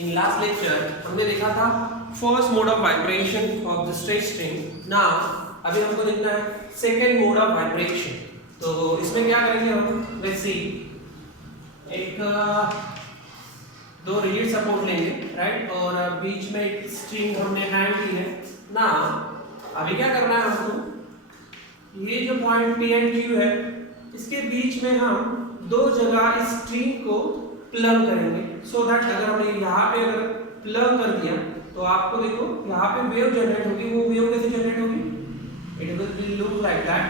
In last lecture हमने देखा था first mode of vibration of the straight string. Now अभी हमको देखना है सेकेंड मोड ऑफ वाइब्रेशन। तो इसमें क्या करेंगे हम, लेट्स सी, एक दो रिजिड सपोर्ट लेंगे, राइट, और बीच में एक स्ट्रिंग हमने हैंग की है ना। अभी क्या करना है हमको, ये जो पॉइंट P एंड Q है इसके बीच में हम दो जगह इस स्ट्रिंग को प्लग करेंगे, सो दैट अगर हमने यहाँ पे अगर प्लग कर दिया तो आपको देखो यहाँ पे वेव जनरेट होगी। वो वेव कैसे जनरेट होगी, it will be look like that.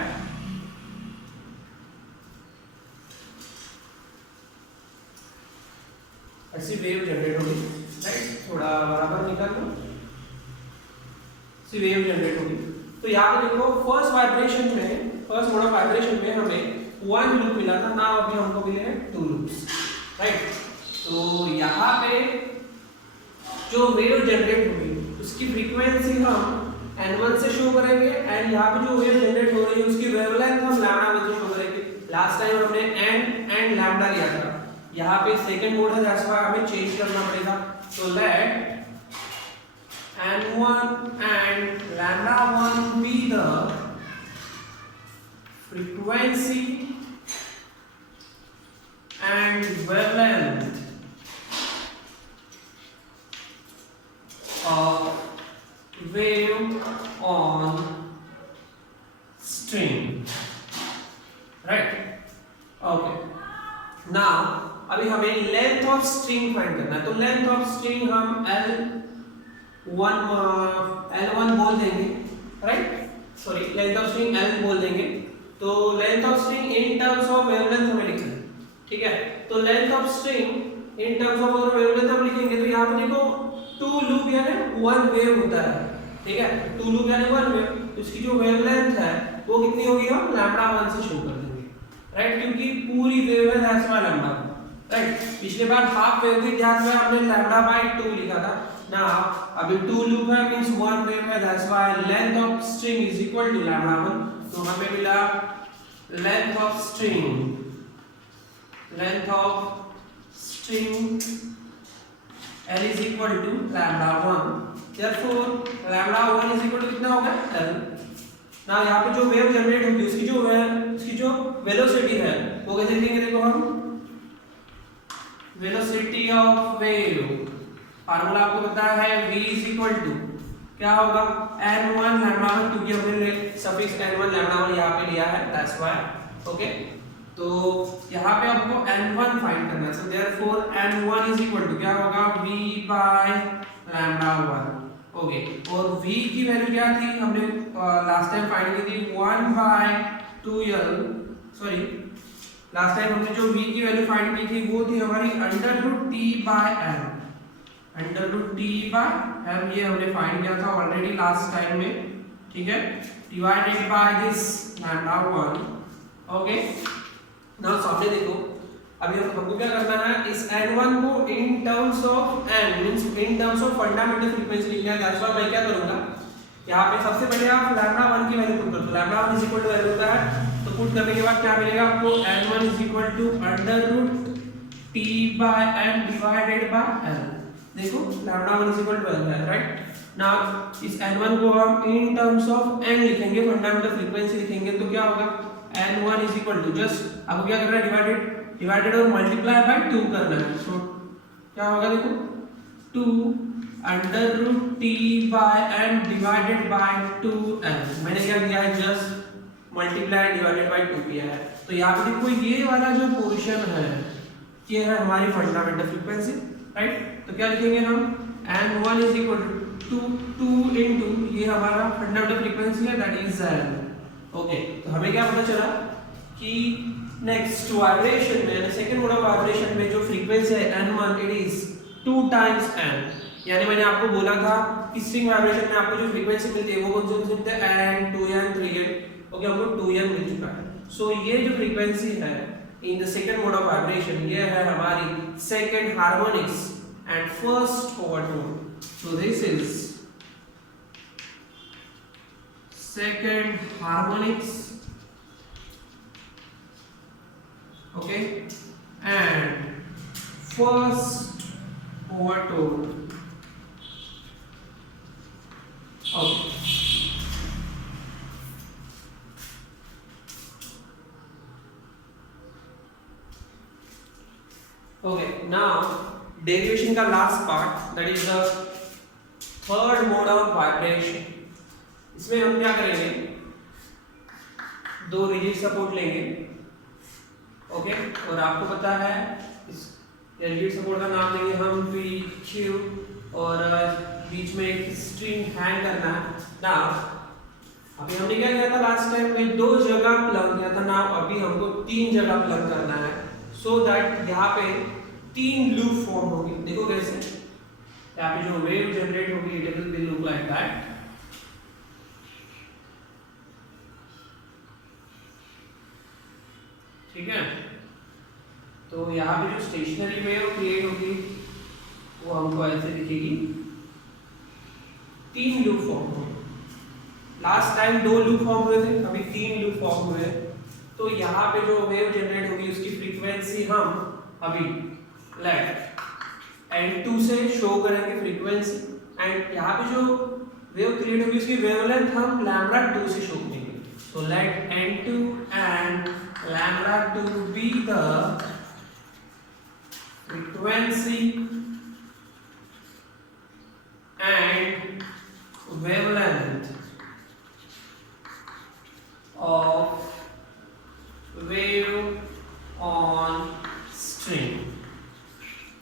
ऐसी वेव जनरेट होगी, राइट, थोड़ा बराबर निकाल लो, ऐसी वेव जनरेट होगी। तो यहाँ पे देखो फर्स्ट वाइब्रेशन में, फर्स्ट मोड ऑफ वाइब्रेशन में हमें वन लूप मिला था ना, अभी हमको मिले हैं टू लूप्स, राइट। तो यहाँ पे जो वेव जनरेट होगी उसकी फ्रीक्वेंसी हम n1 से शो करेंगे, एंड यहाँ पे जो वेव जनरेट हो रही है उसकी वेवलेंथ हम लैम्डा से शो करेंगे। लास्ट टाइम हमने n एंड लैम्डा लिया था, यहाँ पे सेकंड मोड है, दैट्स व्हाई हमें चेंज करना पड़ेगा। तो late n1 and lambda1 be the frequency and wavelength of wave on string, right? Okay. Now अभी हमें लेंथ ऑफ स्ट्रिंग फाइंड करना है। तो लेंथ ऑफ स्ट्रिंग हम L1 बोल देंगे, right, sorry, length of string L बोल देंगे। तो length of string in terms of wavelength हमें लिखना है, ठीक है। तो length of string in terms of अगर वेवलेंथ हम लिखेंगे तो यहाँ पे देखो टू लूप यानी वन वेव होता है, ठीक है। टू लूप यानी वन वेव, तो इसकी जो वेवलेंथ है वो कितनी होगी, हम λ1 से शो कर देंगे, राइट, क्योंकि पूरी वेव है, दैट्स व्हाई λ1, राइट। पिछले बार हाफ वेव थी, दैट्स व्हाई हमने λ/2 लिखा था ना। अभी टू लूप है मींस वन वेव है, that's why length of string is equal to λ1। तो हमें मिला length of string L is equal to λ1, therefore λ1 is equal to कितना होगा L। ना यहाँ पे जो वेव जनरेट होगी उसकी जो वेलोसिटी है वो कैसे लिखेंगे, देखो हम वेलोसिटी ऑफ वेव, फार्मूला आपको पता है v is equal to क्या होगा n1 λ1, क्योंकि हमने सफिक्स n1 λ1 यहाँ पे लिया है, दैट्स व्हाई, ओके। तो यहाँ पे आपको n1 फाइंड करना है, so therefore n1 is equal to क्या होगा v बाय λ1, ओके। और v की वैल्यू क्या थी, हमने लास्ट टाइम फाइंड की थी 1/2l, सॉरी, लास्ट टाइम हमने जो v की वैल्यू फाइंड की थी वो थी हमारी √t/m, √t/m, ये हमने फाइंड किया था ऑलरेडी लास्ट टाइम में, ठीक है, divided by this λ1, okay. Now सामने देखो, अभी हमको क्या करना है, इस n1 को इन terms of n means in terms of fundamental frequency लिखना है, दैट्स व्हाई मैं क्या करूंगा, यहाँ पे सबसे पहले आप λ1 की वैल्यू पुट कर दो। λ1 इज इक्वल टू वैल्यू होता है, तो पुट करने के बाद क्या मिलेगा आपको, n1 is equal to √t/m divided by l। देखो λ1 इज इक्वल टू l है, राइट। नाउ इस n1 को हम इन टर्म्स ऑफ n लिखेंगे, फंडामेंटल फ्रीक्वेंसी लिखेंगे, तो क्या होगा n1 is equal to, just आपको क्या करना है, डिवाइडेड और मल्टीप्लाई बाय 2 करना है। सो क्या होगा, देखो 2√t/m डिवाइडेड बाय 2l। मैंने क्या किया है, जस्ट मल्टीप्लाई डिवाइडेड बाय 2 किया है। तो यहाँ पे देखो ये वाला जो पोर्शन है ये है हमारी फंडामेंटल फ्रीक्वेंसी, राइट। तो क्या लिखेंगे हम, n1 is equal to 2 into ये हमारा फंडामेंटल फ्रीक्वेंसी है, दैट इज l, ओके। तो हमें क्या पता चला कि नेक्स्ट वाइब्रेशन में, सेकंड मोड ऑफ वाइब्रेशन में जो फ्रीक्वेंसी है n1, it is 2 times n, यानी मैंने आपको बोला था कि स्ट्रिंग वाइब्रेशन में आपको जो फ्रीक्वेंसी मिलती है वो कौन सी मिलती है, n, 2n, 3n, ओके, हमको 2n मिल चुका है। सो ये जो फ्रीक्वेंसी है in the second mode of vibration, ये है हमारी second harmonics and first overtone. So this is second harmonics, okay, and first overtone. Okay. Okay, now derivation का last part, that is the third mode of vibration. इसमें हम क्या करेंगे, दो rigid support लेंगे, ओके, और आपको पता है इस रिजिड सपोर्ट का नाम लेंगे हम PQ, और बीच में एक स्ट्रिंग हैंग करना है ना। अभी हमने क्या किया था लास्ट टाइम में, दो जगह प्लग किया था ना, अभी हमको तीन जगह प्लग करना है, सो दैट यहाँ पे तीन लूप फॉर्म होगी। देखो कैसे, यहाँ पे जो वेव जनरेट होगी it will look like that. ठीक है, तो यहाँ पे जो स्टेशनरी वेव क्रिएट होगी वो हमको ऐसे दिखेगी, तीन लूप फॉर्म होंगे। लास्ट टाइम दो लूप फॉर्म हुए थे, अभी तीन लूप फॉर्म हुए। तो यहाँ पे जो वेव जनरेट होगी उसकी फ्रीक्वेंसी हम अभी लेट n2 से शो करेंगे फ्रीक्वेंसी, एंड यहाँ पे जो वेव क्रिएट होगी उसकी वेवलेंथ हम λ2 से शो करेंगे। So let n2 and λ2 be the frequency and wavelength of wave on string,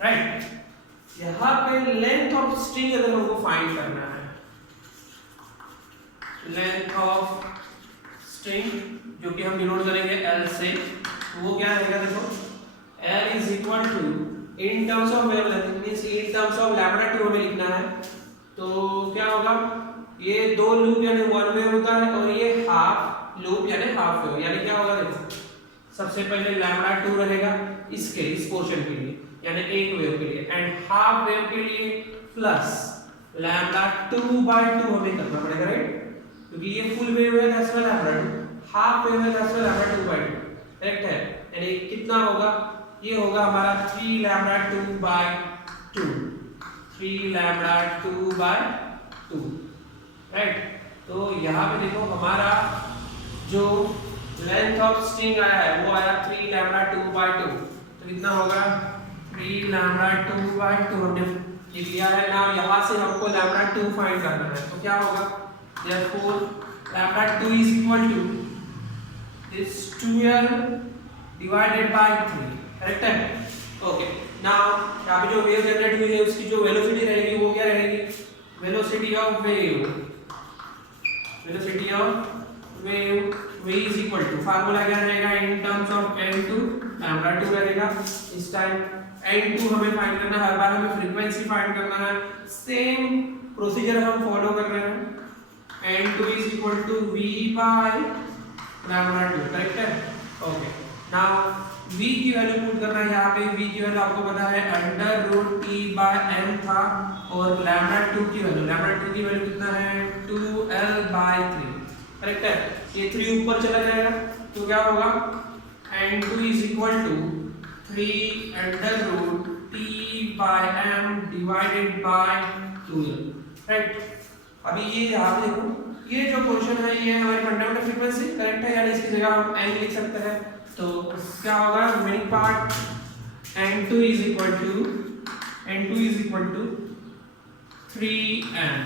right? यहाँ पे लेंथ ऑफ स्ट्रिंग अगर हमको फाइंड करना है, लेंथ ऑफ स्ट्रिंग जो कि हम डिनोट करेंगे L से, वो क्या रहेगा, देखो L is equal to in terms of wavelength, means in terms of λ2 हमें लिखना है। तो क्या होगा, ये दो लूप यानी वन वेव होता है, और ये हाफ लूप यानी हाफ वेव, यानी क्या होगा, देखो सबसे पहले λ2 रहेगा इसके, इस पोर्शन के लिए यानी एक वेव के लिए, एंड हाफ वेव के लिए प्लस λ2/2 हमें करना पड़ेगा, राइट, क्योंकि ये फुल वेव है दैट्स वाई λ2, हाफ वेव है दैट्स वाई λ2/2, करेक्ट है। यानी कितना होगा, ये होगा हमारा 3λ2/2, 3λ2/2, राइट। तो यहाँ पे देखो हमारा जो लेंथ ऑफ स्ट्रिंग आया है वो आया 3λ2/2, तो कितना होगा 3λ2/2 हमने लिख लिया है ना। यहाँ से हमको λ2 फाइंड करना है, तो क्या होगा, therefore λ2 is equal to this 2l divided by 3, correct है। ओके, नाउ यहाँ पे जो वेव जनरेट हुई है उसकी जो वेलोसिटी रहेगी वो क्या रहेगी, velocity of wave, velocity of wave v is equal to, formula क्या रहेगा, इन टर्म्स ऑफ n2 λ2 रहेगा। इस टाइम n2 हमें फाइंड करना है, हर बार हमें फ्रीक्वेंसी फाइंड करना है, सेम प्रोसीजर हम फॉलो कर रहे हैं। n2 is equal to v by λ2, correct है। ओके, नाउ v की वैल्यू पुट करना है, यहाँ पे v की वैल्यू आपको पता है √t/m था, और λ2 की वैल्यू कितना है 2l/3, करेक्ट है। ये 3 ऊपर चला जाएगा तो क्या होगा, n2 is equal to 3√t/m divided by 2l, right. अभी ये यहाँ पे देखो, ये जो पोर्शन है ये हमारी फंडामेंटल फ्रीक्वेंसी, करेक्ट है, यानी इसकी जगह हम n लिख सकते हैं। तो क्या होगा, remaining part n2 is equal to 3n,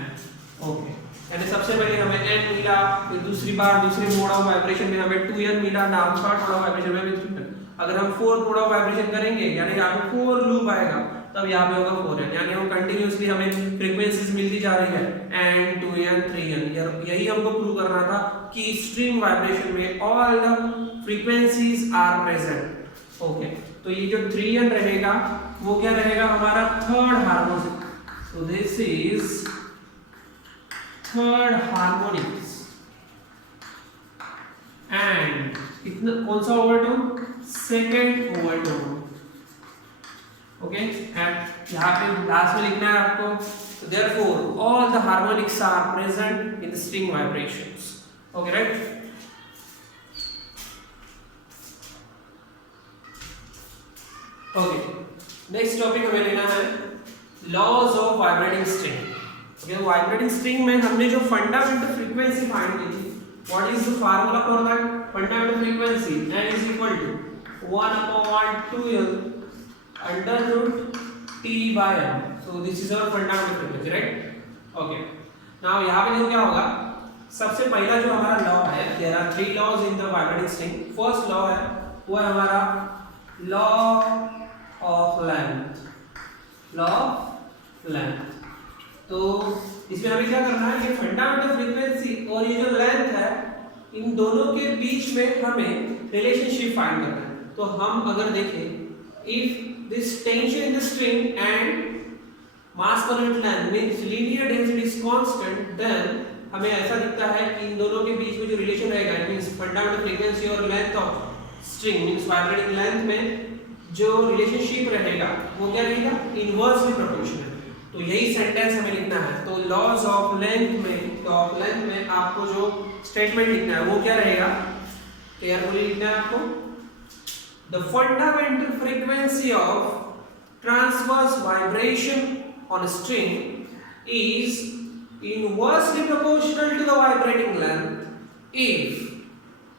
okay, यानी सबसे पहले हमें n मिला, फिर दूसरी मोड ऑफ वाइब्रेशन में हमें 2n मिला, now third mode of vibration में भी 3n। अगर हम फोर्थ मोड ऑफ वाइब्रेशन करेंगे यानी यहाँ पे 4 लूप आएगा, तब यहाँ पे होगा 4n, यानी हम कंटिन्यूअसली हमें फ्रीक्वेंसीज मिलती जा रही है n 2n 3n। यही हमको प्रूव करना था कि स्ट्रिंग वाइब्रेशन में all the frequencies are present. Okay, तो ये जो 3n रहेगा वो क्या रहेगा, हमारा third harmonic, so this is third harmonics, and कितना, कौन सा overtone, second overtone, okay, and यहाँ पे लास्ट में लिखना है आपको, so therefore all the harmonics are present in the string vibrations, okay, right। Okay, next topic हमें लेना है laws of vibrating string. Okay, vibrating string में हमने जो फंडामेंटल फ्रीक्वेंसी फाइंड की थी, what is the formula for that? Fundamental frequency n is equal to 1/2L under root T by M. So this is our fundamental frequency, right? Okay. Now यहाँ पे देखो क्या होगा, सबसे पहला जो हमारा लॉ है, there are 3 laws in the vibrating string. First law है वो है हमारा law of length, law of length. तो इसमें हमें क्या करना है, ये फंडामेंटल फ्रीक्वेंसी और ये जो लेंथ है, इन दोनों के बीच में हमें रिलेशनशिप फाइंड करना है। तो हम अगर देखें, if this tension in the string and mass per unit length means linear density is constant, then हमें ऐसा दिखता है कि इन दोनों के बीच में जो रिलेशन रहेगा, इट मींस फंडामेंटल फ्रीक्वेंसी और length of string means vibrating length में जो रिलेशनशिप रहेगा वो क्या रहेगा, इनवर्सली प्रोपोर्शनल। तो यही सेंटेंस हमें लिखना है। तो लॉज ऑफ लेंथ में आपको जो स्टेटमेंट लिखना है वो क्या रहेगा, केयरफुली लिखना है आपको। The fundamental frequency of transverse vibration on a string is inversely proportional to the vibrating length if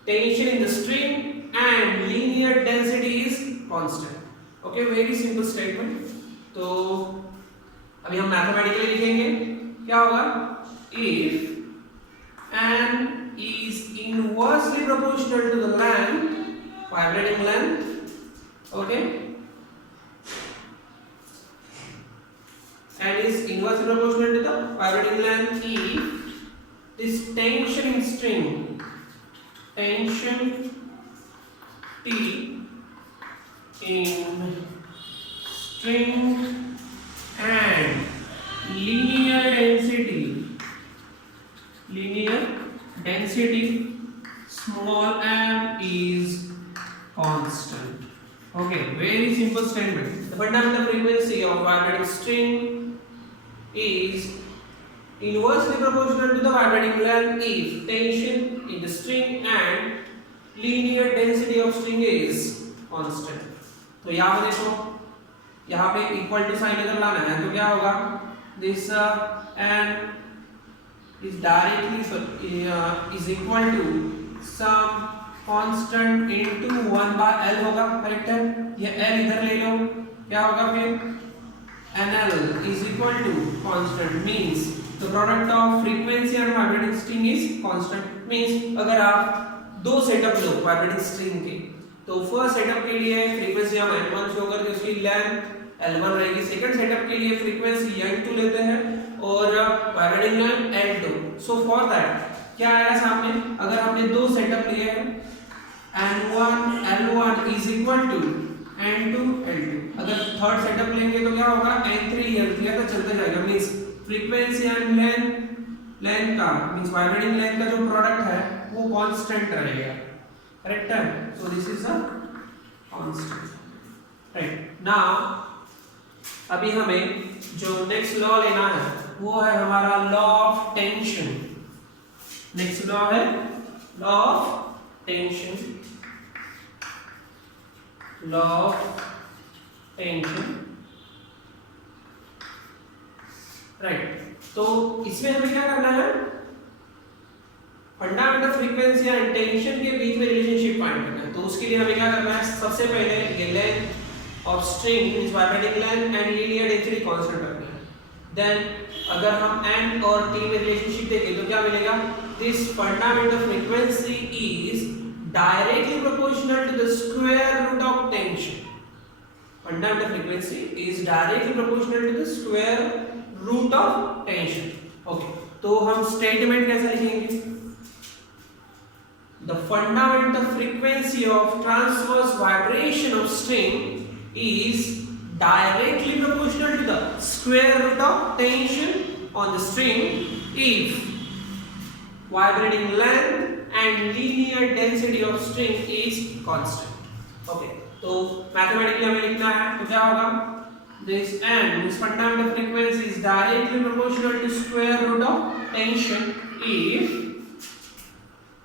tension in the string and linear density is constant. Okay, very simple statement. तो अभी हम mathematically लिखेंगे, क्या होगा, if n is inversely proportional to the length, vibrating length, okay, and is inversely proportional to the vibrating length if this tension in string, tension T in string and linear density small m is constant. Okay, very simple statement. The fundamental frequency of vibrating string is inversely proportional to the vibrating length if tension in the string and linear density of string is constant. तो यहाँ पे देखो, यहाँ पे equal to sign अगर लाना है तो क्या होगा, this n is directly is equal to some constant into 1/L होगा, करेक्ट है। ये L इधर ले लो, क्या होगा फिर, NL is equal to constant means the product of frequency and vibrating string is constant. means अगर आप दो सेटअप लो वाइब्रेटिंग स्ट्रिंग के, तो फर्स्ट सेटअप के लिए फ्रीक्वेंसी हम n1 शो करके उसकी लेंथ L1 रहेगी, सेकंड सेटअप के लिए फ्रीक्वेंसी n2 लेते हैं और vibrating length L2। So for that क्या आएगा सामने, अगर आपने दो सेटअप लिए हैं, n1 L1 is equal to n2 L2, अगर थर्ड सेटअप लेंगे तो क्या होगा, n3 L3 ऐसा चलते जाएगा। मींस फ्रीक्वेंसी एंड लेंथ का मींस वाइब्रेटिंग लेंथ का जो प्रोडक्ट है वो कांस्टेंट रहेगा, करेक्ट है। So this is a constant, right. Now अभी हमें जो नेक्स्ट लॉ लेना है वो है हमारा law of tension. Next law है law of tension, law of tension, right. तो इसमें हमें क्या करना है, फंडामेंटल फ्रीक्वेंसी एंड टेंशन के बीच में रिलेशनशिप फाइंड करना है। तो उसके लिए हमें क्या करना है, सबसे पहले ये length of string is vibrating length and linear density constant रखना है। देन अगर हम n और t में रिलेशनशिप देखें तो क्या मिलेगा, this fundamental frequency is directly proportional to the square root of tension. Fundamental frequency is directly proportional to the square root of tension. Okay, तो हम स्टेटमेंट कैसे लिखेंगे, the fundamental frequency of transverse vibration of string is directly proportional to the square root of tension on the string if vibrating length and linear density of string is constant. Okay, तो mathematically हमें लिखना है तो क्या होगा, this n, this fundamental frequency is directly proportional to square root of tension if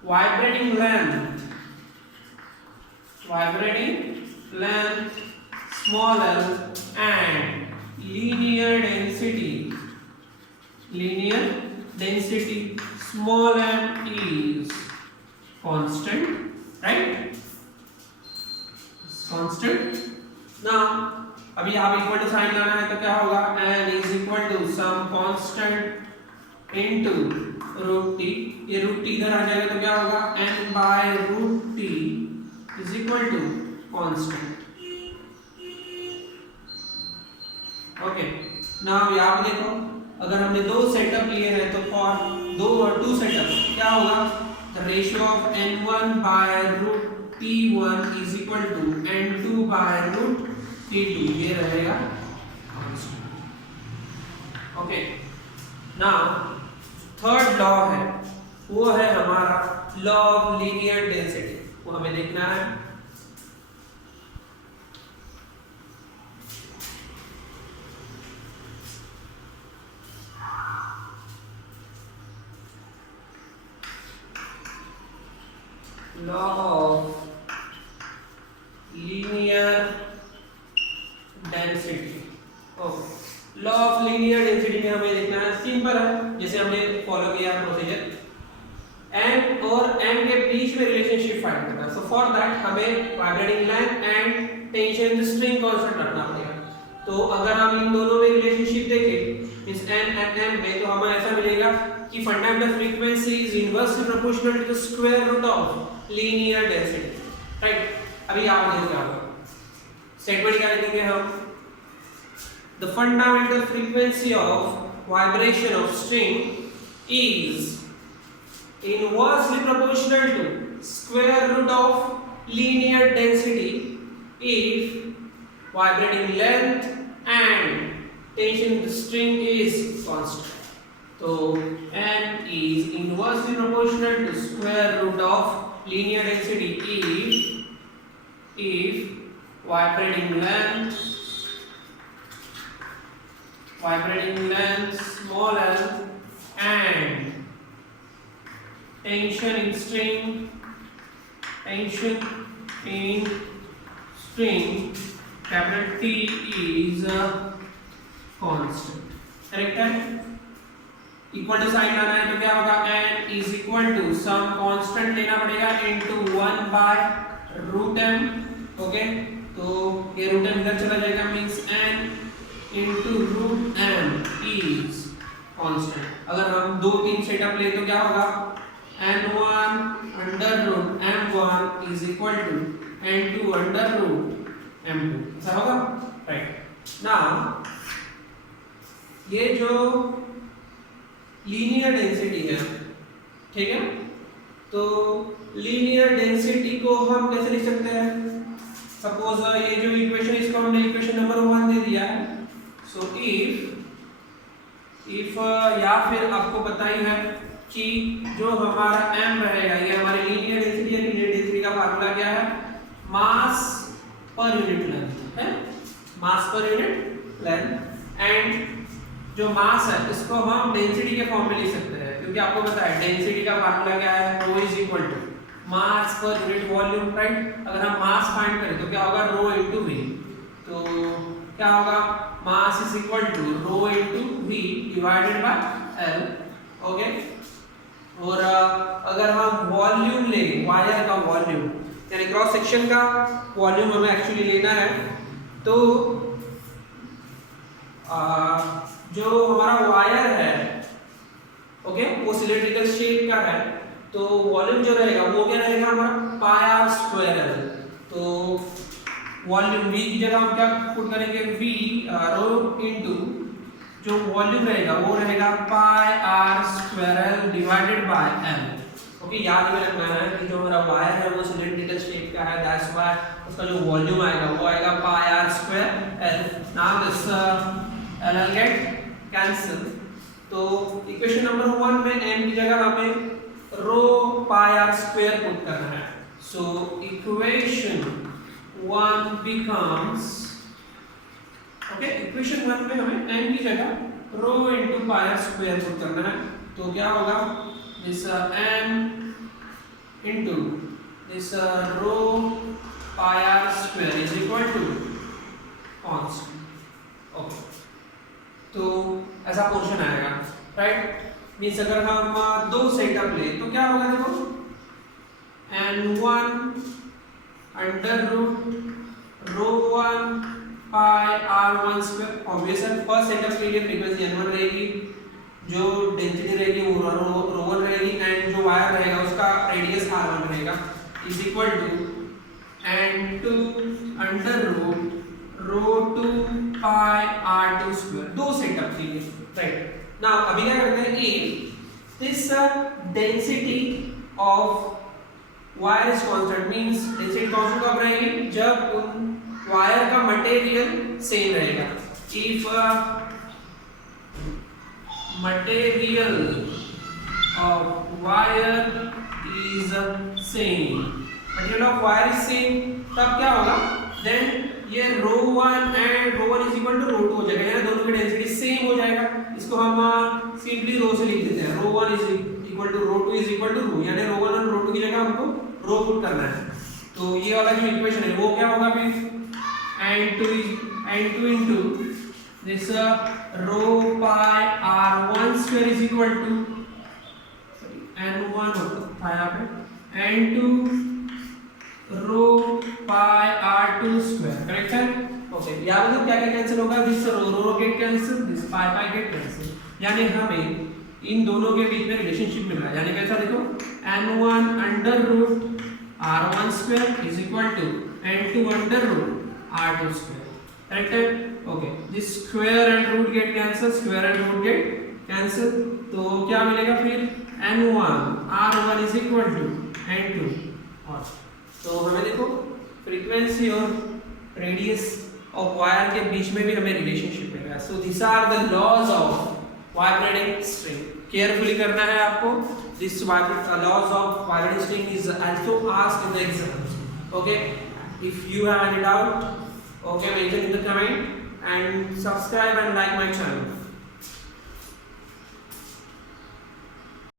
vibrating length small l and linear small m is constant, right? Constant. Now अभी यहाँ पे इक्वल टू साइन लाना है तो क्या होगा, n is equal to some constant into root T, ये root T इधर आ जाएगा तो क्या होगा, n by root T is equal to constant. Okay, now यहाँ पे देखो अगर हमने दो सेटअप लिए हैं तो फॉर दो और टू सेटअप क्या होगा, the ratio of n1 by root t1 is equal to n2 by root t2, ये रहेगा ओके. नाउ थर्ड लॉ है, वो है हमारा लॉ ऑफ लीनियर डेंसिटी, वो हमें देखना है. Law of linear density. Okay, law of linear density में हमें देखना है, सिंपल है, जैसे हमने फॉलो किया प्रोसीजर, n और m के बीच में रिलेशनशिप फाइंड करना है. सो फॉर दैट हमें vibrating length and tension in the string constant रखना पड़ेगा. तो अगर हम इन दोनों में रिलेशनशिप देखें इस n and m में, तो हमें ऐसा मिलेगा कि fundamental frequency is inversely proportional to the square root of linear density, right. अभी आप देखो क्या होगा, स्टेटमेंट क्या लिखेंगे हम, the fundamental frequency of vibration of string is inversely proportional to square root of linear density if vibrating length and tension in the string is constant. So n is inversely proportional to square root of linear density if vibrating length small l and tension in string capital T is constant, correct है. Equal to sign लाना है तो क्या होगा, n is equal to some constant लेना पड़ेगा into 1 by root m. Okay, तो ये root m इधर चला जाएगा, means n into root m is constant. अगर हम दो तीन सेटअप ले तो क्या होगा, n1 under root m1 is equal to n2 under root m2, ऐसा होगा, राइट. नाउ ये जो लीनियर डेंसिटी है, ठीक है, तो लीनियर डेंसिटी को हम कैसे लिख सकते हैं, सपोज ये जो इक्वेशन, इसको हमने इक्वेशन नंबर 1 दे दिया है. सो इफ या फिर आपको पता ही है कि जो हमारा m रहेगा, ये हमारी लीनियर डेंसिटी है. लीनियर डेंसिटी का फार्मूला क्या है, मास पर यूनिट लेंथ है, मास पर यूनिट लेंथ. एंड जो मास है इसको हम डेंसिटी के फॉर्म में लिख सकते हैं, क्योंकि आपको पता है डेंसिटी का फार्मूला क्या है, ρ is equal to mass per unit volume, right. अगर हम मास फाइंड करें तो क्या होगा, ρ इनटू v. तो क्या होगा, mass is equal to ρ into v divided by l. Okay, और अगर हम वॉल्यूम लें, वायर का वॉल्यूम यानी क्रॉस सेक्शन का वॉल्यूम हमें एक्चुअली लेना है, तो जो हमारा वायर है, ओके, वो सिलेंड्रिकल शेप का है, तो वॉल्यूम जो रहेगा वो क्या रहेगा हमारा पाई आर स्क्वायर एल. तो वॉल्यूम v की जगह हम क्या पुट करेंगे, v रो इनटू जो वॉल्यूम रहेगा वो रहेगा pi r square L divided by L. Okay, याद में रखना है कि जो हमारा वायर है वो सिलेंड्रिकल शेप का है, दैट्स व्हाई उसका जो वॉल्यूम आएगा वो आएगा pi r square L. Now this L will get cancel. तो इक्वेशन नंबर 1 में n की जगह हमें rho pi r square put करना है. So equation 1 becomes, okay, equation 1 में हमें n की जगह rho into pi r square put करना है. तो क्या होगा, this n into this rho pi r square is equal to constant. Okay, तो ऐसा पोर्शन आएगा, राइट. मीन्स अगर हम दो सेटअप ले तो क्या होगा देखो, n1 अंडर रूट रो 1 पाई r1 स्क्वायर। ऑब्वियस है फर्स्ट सेटअप के लिए फ्रीक्वेंसी n1 रहेगी, जो डेंसिटी रहेगी वो रो 1 रहेगी, एंड जो वायर रहेगा उसका रेडियस r1 रहेगा, is equal to n2 under root rho 2 pi r2 square. दो सेटअप के लिए, राइट। नाउ अभी क्या करते हैं, if this density of wire is constant, means density constant कब रहेगी, जब उन वायर का मटेरियल सेम रहेगा। If material of wire is same, material of wire is same, तब क्या होगा, देन ये rho 1 and rho 1 is equal to rho 2 हो जाएगा, यानी दोनों की डेंसिटी सेम हो जाएगा। इसको हम सिंपली रो से लिख देते हैं, rho 1 is equal to rho 2 is equal to rho, यानी रो 1 और रो 2 की जगह हमको रो पुट करना है। तो ये वाला जो इक्वेशन है वो क्या होगा फिर, n2 into this rho pi r1 square is equal to n1 होता है यहाँ पे n2 rho pi r2 square, correct है। ओके, यहाँ मतलब क्या क्या कैंसिल होगा, this rho get cancel, this pi get cancel, यानी हमें इन दोनों के बीच में रिलेशनशिप मिल रहा है। यानी कैसा देखो, n1 under root r1 square is equal to n2 under root r2 square, correct है। Okay, this square and root get cancel, square and root get cancel, तो क्या मिलेगा फिर, n1 r1 is equal to n2 और, तो हमें देखो frequency और रेडियस ऑफ वायर के बीच में भी हमें रिलेशनशिप मिल रहा है। So this are the laws of vibrating string. Carefully करना है आपको, this laws of vibrating string is also asked in the exam. Okay, if you have any doubt, okay, mention in the comment and subscribe and like my channel.